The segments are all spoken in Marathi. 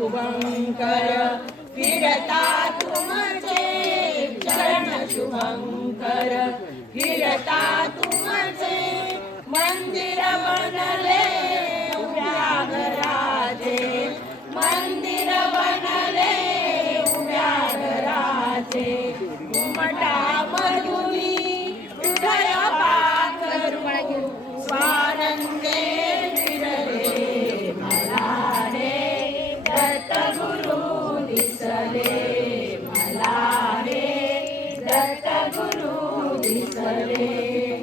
शुभंकर फिरता तुमचे चरण शुभंकर फिरता तुमचे मंदिर बनले उभ्या घराचे मंदिर बनले उभ्या घराचे घुमटा मधुनी हृदय पाखरू स्वानंदे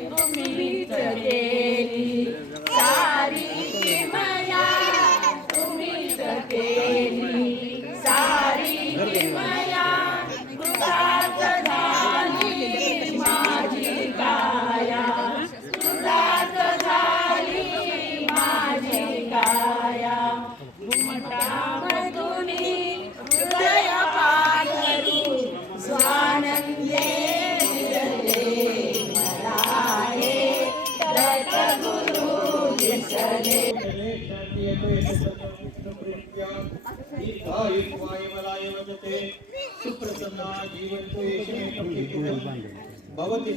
तुम्हीच केली सारी किमया तुम्हीच केली सारी किमया कृतार्थ झाली माझी काया कृतार्थ झाली माझी काया घुमटामधुनी हृदय पाखरू स्वानंदे सुप्रसन्ना जीवन्तो भवति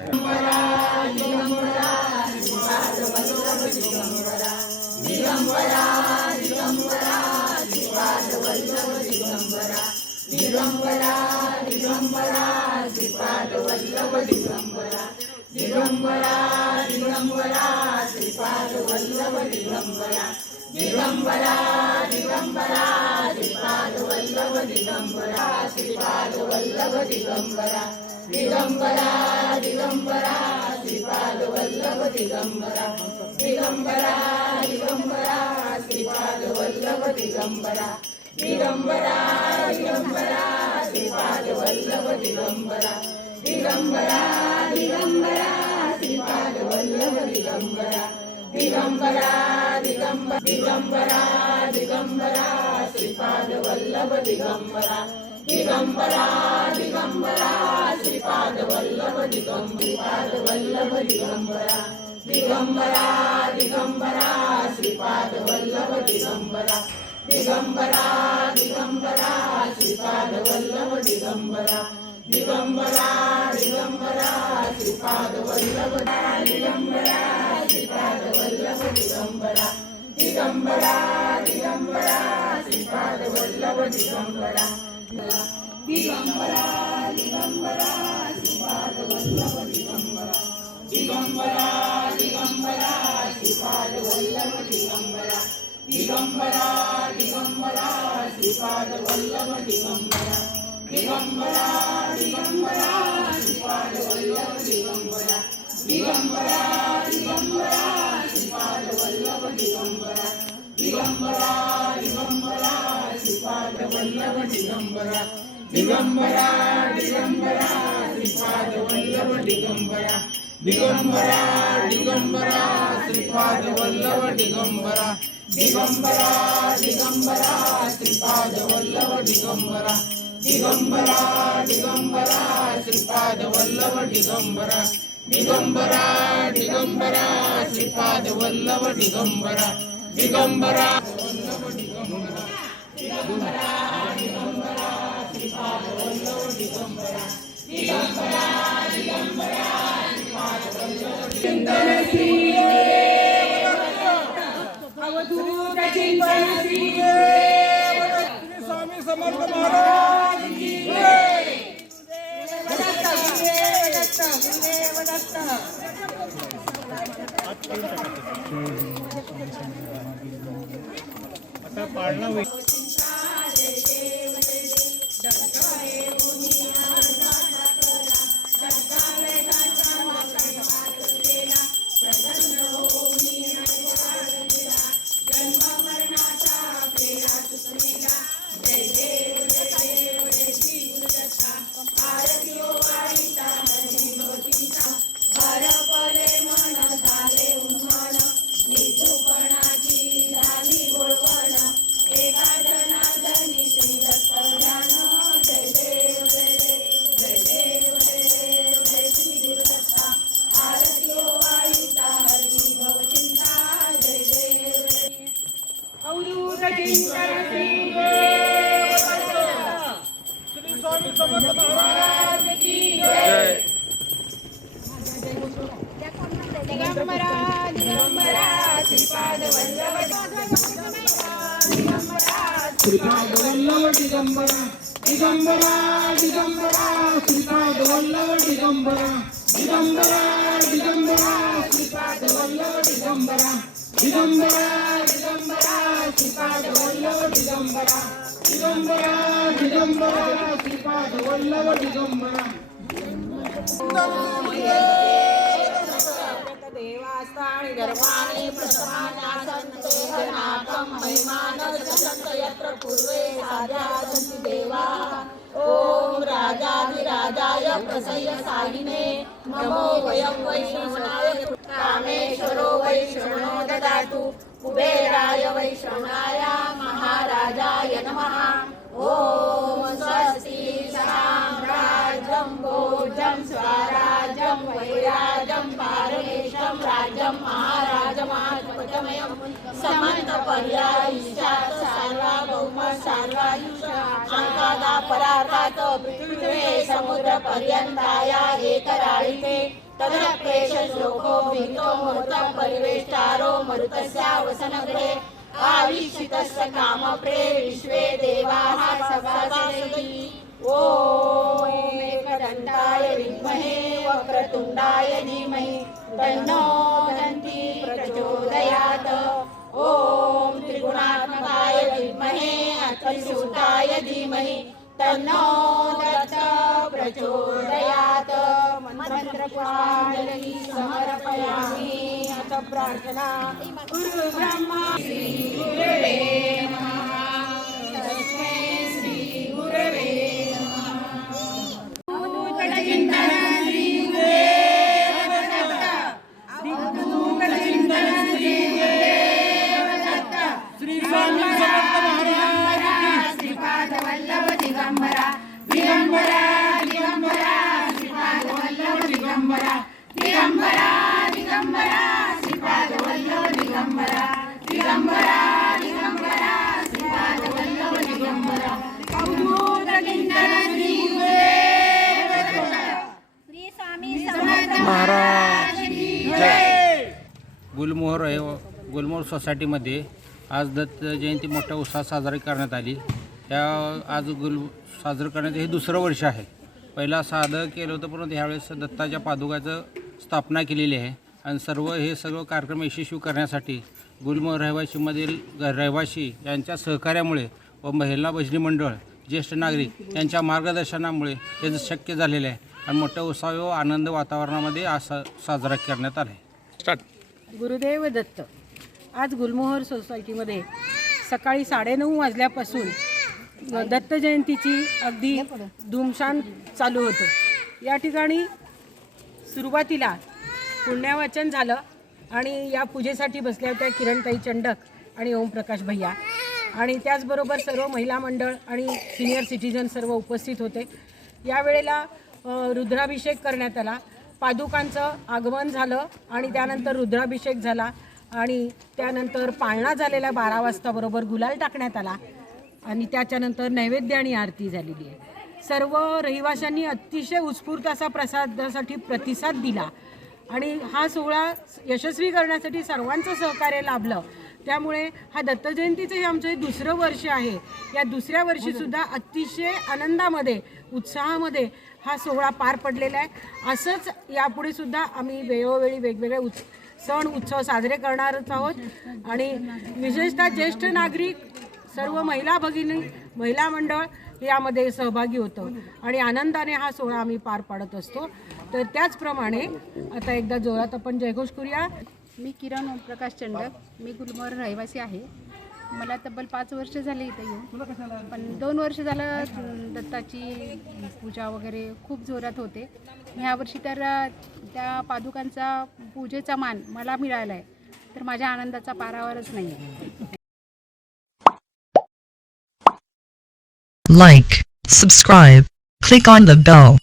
दिगंबरा दिगंबरा श्रीपाद वल्लभ दिगंबरा दिगंबरा दिगंबरा श्रीपाद वल्लभ दिगंबरा दिगंबरा दिगंबरा श्रीपाद वल्लभ दिगंबरा श्रीपाद वल्लभ दिगंबरा दिगंबरा दिगंबरा श्रीपाद वल्लभ दिगंबरा दिगंबरा दिगंबरा श्रीपाद वल्लभ दिगंबरा दिगंबरा दिगंबरा श्रीपाद वल्लभ दिगंबरा दिगंबरा दिगंबरा श्रीपाद वल्लभ दिगंबरा दिगंबरा दिगंबरा दिगंबरा श्रीपाद वल्लभ दिगंबरा दिगंबरा दिगंबरा श्रीपाद वल्लभ दिगंबरा वल्लभ दिगंबरा दिगंबरा दिगंबरा श्रीपाद वल्लभ दिगंबरा दिगंबरा दिगंबरा श्रीपाद वल्लभ दिगंबरा दिगंबरा दिगंबरा श्रीपाद वल्लभ दिगंबरा श्रीपाद वल्लभ दिगंबरा दिगंबरा दिगंबरा श्रीपाद वल्लभ दिगंबरा दिगंबरा दिगंबरा श्रीपाद वल्लभ दिगंबरा दिगंबरा दिगंबरा श्रीपाद वल्लभ दिगंबरा दिगंबरा दिगंबरा श्रीपाद वल्लभ दिगंबरा दिगंबरा दिगंबरा श्रीपाद वल्लभ दिगंबरा दिगंबरा दिगंबरा श्रीपाद वल्लभ दिगंबरा दिगंबरा दिगंबरा श्रीपाद वल्लभ दिगंबरा दिगंबरा दिगंबरा श्रीपाद वल्लभ दिगंबरा दिगंबरा दिगंबरा श्रीपाद वल्लभ दिगंबरा दिगंबरा दिगंबरा श्रीपाद वल्लभ दिगंबरा दिगंबरा दिगंबरा श्रीपाद वल्लभ दिगंबरा दिगंबरा दिगंबरा श्रीपाद वल्लभ दिगंबरा दिगंबरा वल्लभ दिगंबरा दिगंबरा दिगंबरा श्रीपाद वल्लभ दिगंबरा दिगंबरा दिगंबरा श्रीपाद वल्लभ चिंतन श्री अवधूत चिंतन श्री स्वामी समर्थ महाराज की आता पाळणा होईल प्रसन्न होऊन चिंतन श्री श्री स्वामी समर्थ महाराज की जय. दिगंबरा दिगंबरा श्रीपाद वल्लभ श्रीपाद वल्लभ दिगंबरा दिगंबरा दिगंबरा श्रीपाद वल्लभ दिगंबरा दिगंबरा दिगंबरा श्रीपाद वल्लभ दिगंबरा दिगंबरा दिगंबरा श्रीपाद वल्लभ दिगंबरा दिगंबरा दिगंबरा श्रीपाद वल्लभ दिगंबरा. देवास्थानि गर्भाणि प्रथमानासन्ते हनाकं महिमानसन्त यत्र पूर्वे साध्या सन्ति देवाः. ॐ राजाधिराजाय प्रसह्य साहिने नमो वयं वैश्रवणाय कामेश्वरो वैश्रवणो ददातु कुबेराय वैश्रवणाय महाराजाय नमः. ॐ स्वस्ति साम्राज्यं भोजं स्वराज्यं वैराज्यं पारमेशं राज्यं महाराजमात्मकमयं समन्तपर्यायिषा सार्वभौम सार्वायुष अंकादा परार्थात पृथ्वी समुद्र पर्यंताया एकराळिते तदप्रेष श्लोको भीतो मरुत परिवेष्टारो मरुतस्या वसनगृहे आविष्टितस्य कामप्रे विश्वे देवाः सभासति. ॐ एकदन्ताय विद्महे वक्रतुण्डाय धीमहि तन्नो दन्ती प्रचोदयात्. ॐ त्रिगुणात्मकाय विद्महे त्रिशूलाय धीमहि तन्नो दत्त प्रचोदयात्. मंत्रपुष्पाञ्जलि समर्पयामि. अथ प्रार्थना. गुरु ब्रह्मा श्री गुरवे नमः. तस्मै श्री गुरवे चिंतन श्री गुरुदेव दत्त. अवधूत चिंतन श्री गुरुदेव दत्त. श्री स्वामी समर्थ महाराज श्रीपाद वल्लभ दिगंबरा दिगंबरा दिगंबरा श्रीपाद वल्लभ दिगंबरा दिगंबरा दिगंबरा श्रीपाद वल्लभ दिगंबरा दिगंबरा दिगंबरा श्रीपाद वल्लभ दिगंबरा. अवधूत चिंतन श्री गुरुदेव दत्त. श्री स्वामी समर्थ महाराज की जय. गुलमोहर सोसायटीमध्ये आज दत्त जयंती मोठ्या उत्साहात साजरी करण्यात आली. त्या आज साजरं करण्याचं हे दुसरं वर्ष आहे. पहिला साधं केलं होतं, परंतु ह्यावेळेस दत्ताच्या पादुकाचं स्थापना केलेली आहे आणि हे सगळं कार्यक्रम यशस्वी करण्यासाठी गुलमोहर रहिवासी यांच्या सहकार्यामुळे व महिला भजनी मंडळ ज्येष्ठ नागरिक यांच्या मार्गदर्शनामुळे हे शक्य झालेलं आहे आणि मोठ्या उत्साह व आनंद वातावरणामध्ये आज साजरा करण्यात आला आहे. गुरुदेव दत्त. आज गुलमोहर सोसायटीमध्ये सकाळी 9:30 वाजल्यापासून दत्त जयंतीची अगदी धुमशान चालू होतं. या ठिकाणी सुरुवातीला पुण्यवाचन झालं आणि या पूजेसाठी बसल्या होत्या किरणताई चंडक आणि ओमप्रकाश भैया आणि त्याचबरोबर सर्व महिला मंडळ आणि सिनियर सिटीजन सर्व उपस्थित होते. यावेळेला रुद्राभिषेक करण्यात आला. पादुकांचं आगमन झालं आणि त्यानंतर रुद्राभिषेक झाला आणि त्यानंतर पाळणा झालेला 12 वाजता बरोबर गुलाल टाकण्यात आला आणि त्याच्यानंतर नैवेद्य आणि आरती झालेली आहे. सर्व रहिवाशांनी अतिशय उत्स्फूर्त असा प्रसादासाठी प्रतिसाद दिला आणि हा सोहळा यशस्वी करण्यासाठी सर्वांचं सहकार्य लाभलं. त्यामुळे हा दत्त जयंतीचं हे आमचं हे दुसरं वर्ष आहे. या दुसऱ्या वर्षीसुद्धा अतिशय आनंदामध्ये उत्साहामध्ये हा सोहळा पार पडलेला आहे. असंच यापुढे सुद्धा आम्ही वेळोवेळी वेगवेगळे सण उत्सव साजरे करणारच आहोत आणि विशेषतः ज्येष्ठ नागरिक सर्व महिला भगिनी महिला मंडळ यामध्ये सहभागी होतं आणि आनंदाने हा सोहळा आम्ही पार पाडत असतो. तर त्याचप्रमाणे आता एकदा जोरात आपण जयघोष करूया. मी किरण ओमप्रकाश चंडक. मी गुलमोहर रहिवासी आहे. मला तब्बल 5 वर्ष झाले इथे येऊन, पण 2 वर्ष झालं दत्ताची पूजा वगैरे खूप जोरात होते. ह्या वर्षी तर त्या पादुकांचा पूजेचा मान मला मिळाला आहे, तर माझ्या आनंदाचा पारावरच नाही आहे. Like, subscribe, click on the bell.